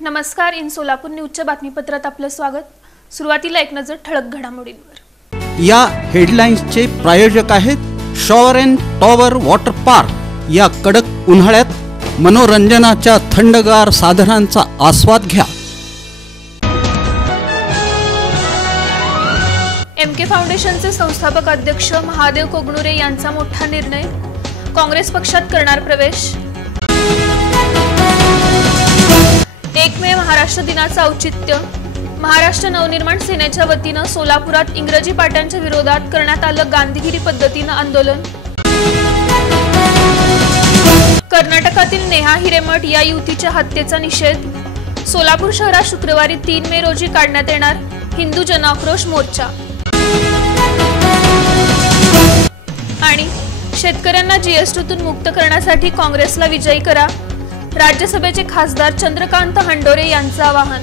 नमस्कार. इन सोलापूर न्यूजच्या बातमीपत्रात आपलं स्वागत. सुरुवातीला एक नजर ठळक घडामोडींवर. या हेडलाईन्सचे प्रायोजक आहेत shower and tower water park. या कडक उन्हाळ्यात मनोरंजनाच्या थंडगार साधनांचा आस्वाद घ्या. एमके फाउंडेशनचे संस्थापक अध्यक्ष महादेव कोगनुरे यांचा मोठा निर्णय. काँग्रेस पक्षात करणार प्रवेश. 1 मे महाराष्ट्र दिनाचं औचित्य. महाराष्ट्र नवनिर्माण सेनेच्या वतीनं सोलापुरात इंग्रजी पाट्यांच्या विरोधात करण्यात आलं गांधीगिरी पद्धतीनं आंदोलन. कर्नाटकातील नेहा हिरेमठ या युवतीच्या हत्येचा निषेध. सोलापूर शहरात शुक्रवारी 3 मे रोजी काढण्यात येणार हिंदू जनआक्रोश मोर्चा. आणि शेतकऱ्यांना जीएसटीतून मुक्त करण्यासाठी काँग्रेसला विजयी करा. राज्यसभेचे खासदार चंद्रकांत हंडोरे यांचं आवाहन.